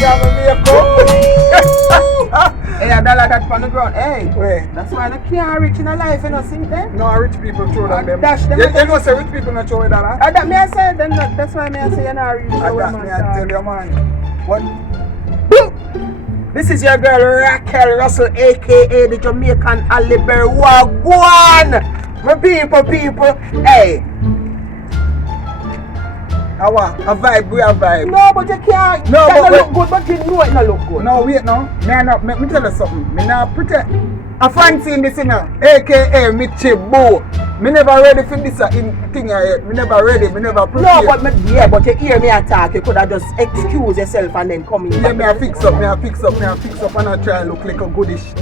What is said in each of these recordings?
got my makeup. Hey, a dollar that on the ground. Hey, Wait. that's why I can't rich in a life, you know, see them? No, rich people throw down them. Dash them. You know, say rich people not throw it down. That me I said, then that's why me I say you're not rich. I tell you, man. What? This is your girl Raquel Russell, aka the Jamaican Ali Berry Wagwan. My people. Hey. A vibe, we a vibe. No, but you can't. No, that but look good, but you know it not look good. No, wait now. Me tell you something. Me not pretend. I fancy in this, you know, aka Mitchie Boo. Me never ready for this thing here. Me never ready. Me never prepared. No, but you hear me attack. You could have just excuse yourself and then come in. Yeah, me I fix up, and I try and look like a goodish.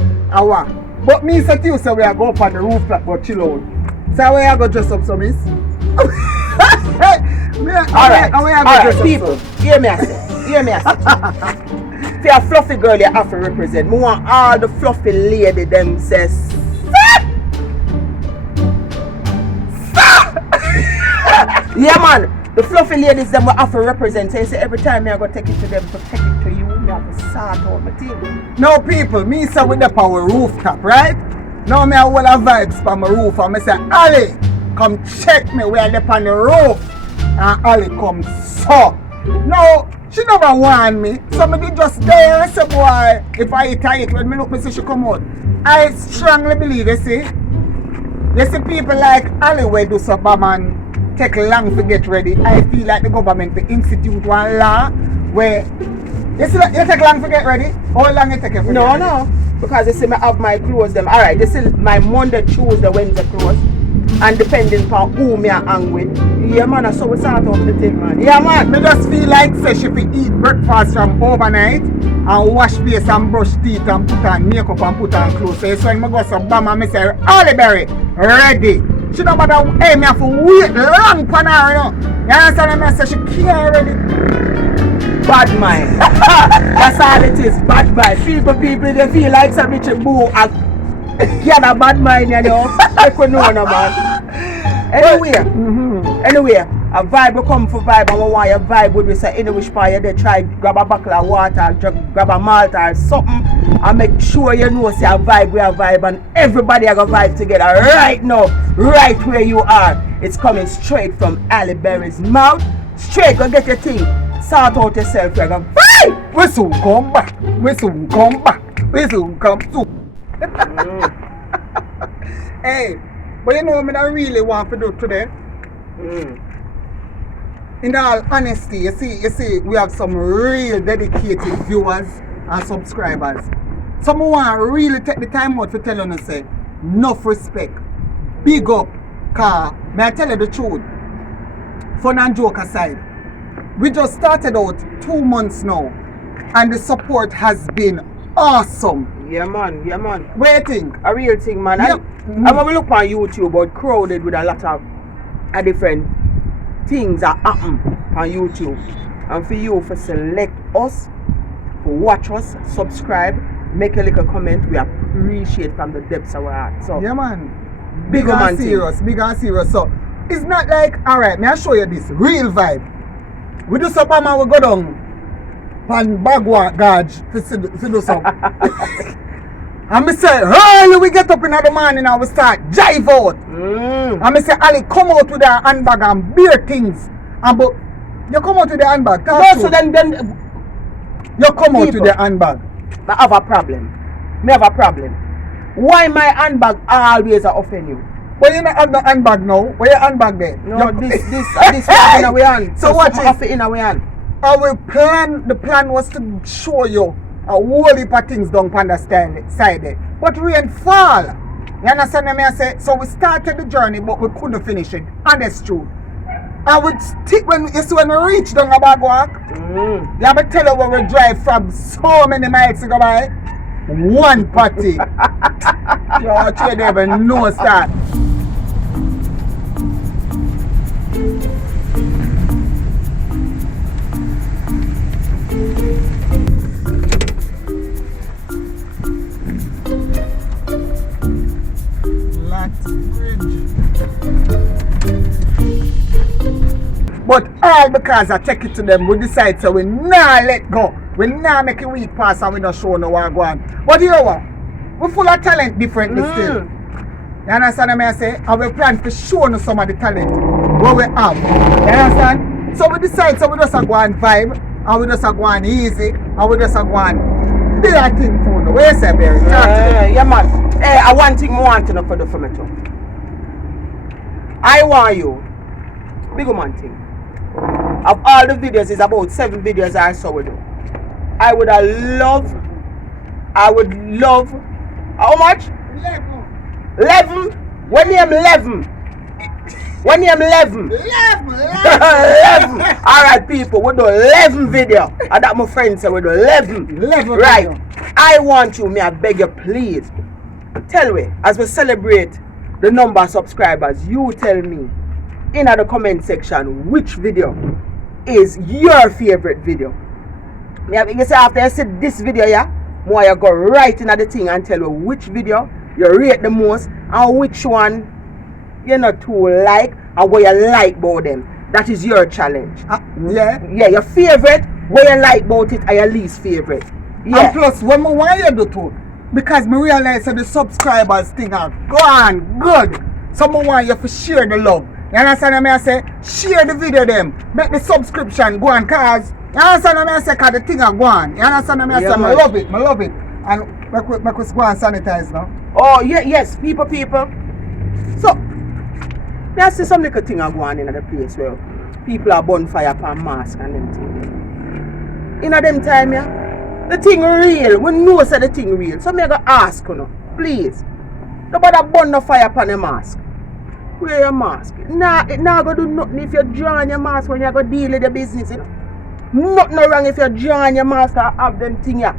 But me say to you, so we are go up on the roof flat, but chill out. So where I go dress up, so miss? Alright, people, hear me I say. For a fluffy girl, you have to represent. Me want all the fluffy lady them says. Yeah, man. The fluffy ladies them will have to represent. So you say every time I go take it to them to take it to you, me have to sort out my thing. No, people, me say with the power rooftop, right? Now me a whole of vibes for my roof, and me say, Ali, come check me where they on the roof. And Ali come so. No, she never want me. Somebody just there and say, boy, if I eat when me look, me say she come out. I strongly believe, you see people like Ali where do something man take long to get ready. I feel like the government, the institute one law where you take long to get ready. How long it take you for No. Because they say I have my clothes them. Alright, this is my Monday, Tuesday, Wednesday clothes. And depending on who me I hang with. Yeah man, so we start off the thing, man. Yeah man. Me just feel like say she fi eat breakfast from overnight and wash face and brush teeth and put on makeup and put on clothes. So when I go to Bama, I say, Halle Berry, ready. She don't bother, hey, me have to wait long for her, you know. You understand me? I say she can't ready. Bad mind. That's all it is, bad mind. People, they feel like some rich boo and get a bad mind, you know. Like we know, no, man. Anyway, a vibe will come for vibe, and we want your vibe would be say any which part they try grab a bottle of water, grab a malt or something, and make sure you know say a vibe, we a vibe, and everybody are gonna vibe together right now, right where you are. It's coming straight from Halle Berry's mouth. Straight, go get your thing. Sort out yourself, you're gonna vibe. We soon come back. We soon come too. Hey, but you know what I really want to do today? In all honesty, you see, we have some real dedicated viewers and subscribers. Someone really take the time out to tell you, say, enough respect, big up, car. May I tell you the truth? Fun and joke aside, we just started out 2 months now, and the support has been awesome. Yeah man. What do you think? A real thing, man. Yeah. I'm gonna look on YouTube, but crowded with a lot of different things that happen on YouTube. And for you to select us, watch us, subscribe, make a little comment, we appreciate from the depths of our heart. So yeah man. Big and serious. So it's not like, alright, may I show you this real vibe. We do something and we go down pan bagwa gauge to do something. And me say, early we get up in the morning and we start jive out. And me say, Ali, come out with the handbag and beer things. And but you come out with the handbag. No, so then you come out with the handbag. I have a problem. Why my handbag always offend you? Well, you don't have the handbag now. Where your handbag there? No, this in our hand. So what is in our hand? The plan was to show you a whole heap of things down on the side there. But rain fall. You understand what I say? So we started the journey, but we couldn't finish it. And that's true. I would stick when we reach down the bag walk. You have to tell you where we drive from so many miles to go by. One party. You never know that. But all because I take it to them, we decide so we nah let go. We now make a week pass and we not show no one go on. But you know what? We full of talent differently still. You understand what I say? And we plan to show you some of the talent what we have. You understand? So we decide so we just go on vibe and we just go on easy and we just go on do that thing for you. What you say, Barry? Yeah, man. Hey, I want thing I want to know for the for me too. I want you. Big man thing. Of all the videos, it's about 7 videos I saw with you. I would love how much? 11. When you 11. When you 11. 11. Alright people, we do 11 video. And that my friend said we do 11. 11 right. video. I want you, I beg you please. Tell me, as we celebrate the number of subscribers, you tell me in the comment section which video is your favorite video. You say after I see this video, yeah, more you go right in the thing and tell me which video you rate the most and which one you're not too like and what you like about them. That is your challenge. Yeah, your favorite, what you like about it, and your least favorite. Yeah. And plus, what I want you to do, because I realize that the subscribers thing are gone good. So I want you to share the love. You understand what I say? Share the video them. Make the subscription go on, cause you understand what I say? Cause the thing are go on. You understand what I say? I love it. I love it. And make us go and sanitize now. Oh yeah, yes, people. So I see some little thing are going in the place where people are bonfire upon mask and them thing. In them time, yeah, the thing real. We know say the thing real. So me go ask you, please. Nobody burn no fire upon the mask. Wear your mask. Nah, it not go do nothing if you draw on your mask when you go deal with the business, you know. Nothing wrong if you draw on your mask and have them thing, yeah.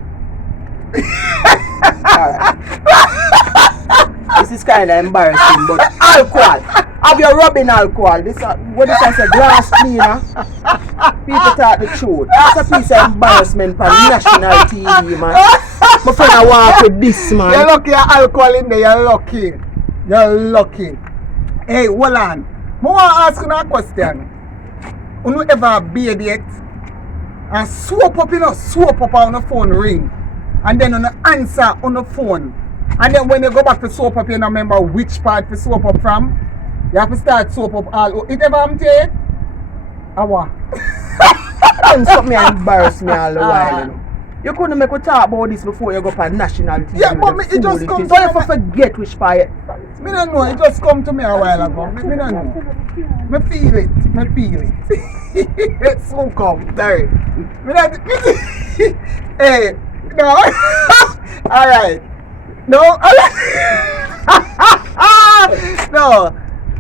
This is kind of embarrassing, but alcohol. Have you rubbing alcohol? This what this is a glass cleaner. People talk the truth. It's a piece of embarrassment for national TV, man. My friend I walk with this, man. You're lucky alcohol in there, you're lucky. You're lucky. Hey, hold on. I want to ask you a question. You ever bathe yet? And swoop up on the phone ring. And then on answer on the phone. And then when you go back to soap up, you don't remember which part to soap up from. You have to start soap up all. It ever happen to you? Awa. Don't stop me and embarrass me all the while, you know. You couldn't make a talk about this before you go for national TV. Yeah, but it just comes to me. Forget which part. Me don't know. It just come to me a while ago. Me don't know. Me feel it. It's so come. Sorry. Me not. Hey, no. All right. No. No.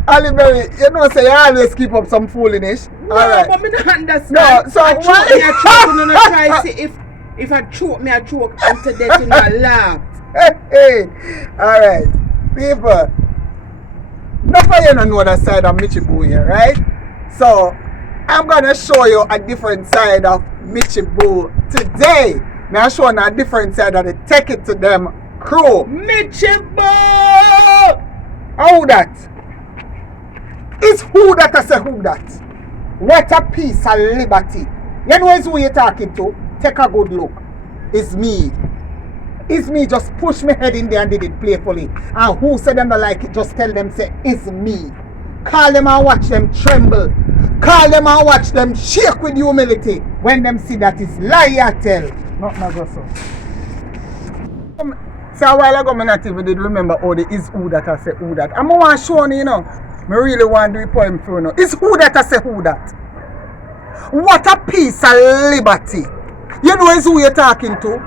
Oliveri, you know, say you always keep up some foolishness. No, right. but me don't understand. No, so I choke me, I choke, and I try to see if I choke me, I choke, and to that you not laugh. Hey, alright. People, enough of you don't know the side of Michibu here, right? So, I'm gonna show you a different side of Michibu today. Now, showing a different side of the Take It to Them crew. Michibu! How that? It's who that I say who that. What a piece of liberty. You know who you're talking to? Take a good look. It's me. It's me. Just push my head in there and did it playfully. And who said them don't like it, just tell them say it's me. Call them and watch them tremble. Call them and watch them shake with humility when them see that it's lie I tell. Not my so. So a while ago, I not even did remember all the is who that I say who that. I'm want to show you, you know. I really want to do a poem for you now. It's who that I say who that. What a piece of liberty. You know it's who you're talking to.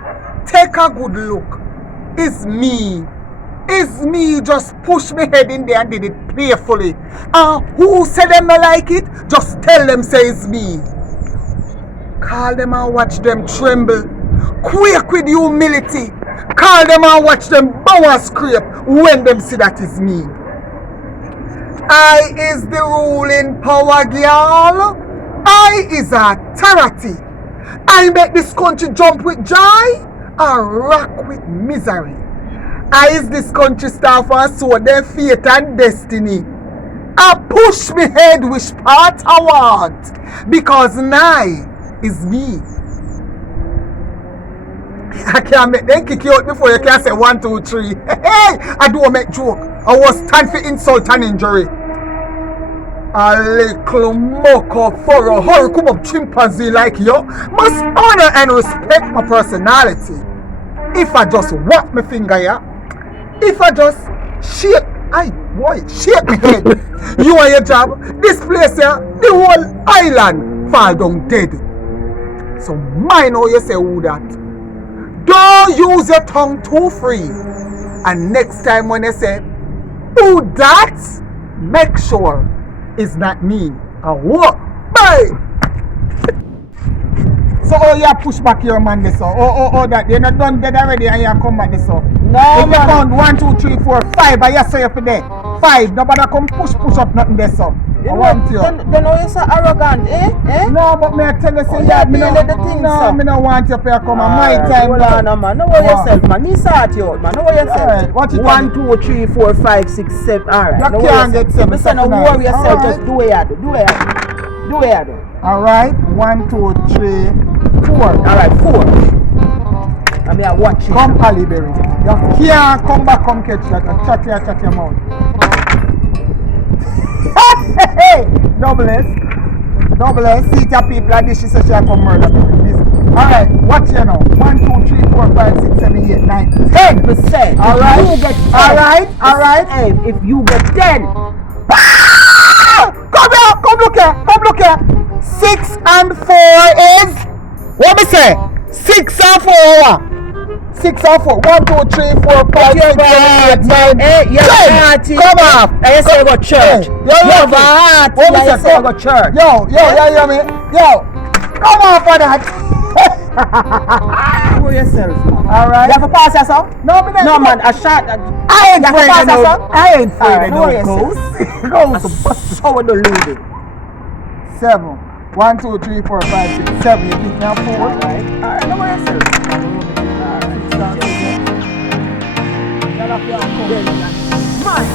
Take a good look. It's me. It's me. Just push my head in there and did it playfully. Who said them I like it? Just tell them say it's me. Call them and watch them tremble. Quake with humility. Call them and watch them bow and scrape when them see that is me. I is the ruling power, girl. I is authority. I make this country jump with joy or rock with misery. I is this country star for so their fate and destiny. I push me head which part I want because now is me. I can't make them kick you out before you can say 1, 2, 3. Hey, I don't make joke. I was stand for insult and injury. A little mucker for a hurry come up chimpanzee like you must honor and respect my personality. If I just whack my finger here, if I just shake, shake my head, you and your job, this place here, the whole island fall down dead. So mind how you say who that. Don't use your tongue too free. And next time when they say, who that? Make sure it's not me. What? Bye! So you push back your man this so. That they're not done dead already and you come back this so. No, if you found 1, 2, 3, 4, 5 and you say you for there. 5, nobody come push up nothing there so. I want you. They know you're so arrogant, eh? No, but me I tell you say yeah, me no want you to come on my time. Hold on, man. Know yourself, man. Me sort you out, man. Know yourself. Alright, what you 1, 2, 3, 4, 5, 6, 7. Alright. You can't get 7. Listen, don't worry yourself. Just do what you do. Do what you do. Alright, 1, 2, 3, 4. Alright, 4. I mean, I watch it. Come, Aliberry. You can't come back, come catch that. Chat your mouth. Hey, double S. See your people like this. She says she have come murder me. Alright, watch you now. 1, 2, 3, 4, 5, 6, 7, 8, 9, 10%. Alright. Hey, if you get 10. Come look here. 6 and 4 is. What me say? 6 and 4. 6 and 4. 1, 2, 3, 4, 5, 6, 7, 8, 9, 10. Come off. I say go church. You have a heart. What me say? Go church. Yo, you hear me? Yo, come on for that. Know yourself, man. Alright. You have to pass yourself? No, man. A shot. I ain't afraid of no Alright, ghost. How would you lose it? 7. 1, 2, 3, 4, 5, 6, 7. You think now 4? Alright, know yourself. Man.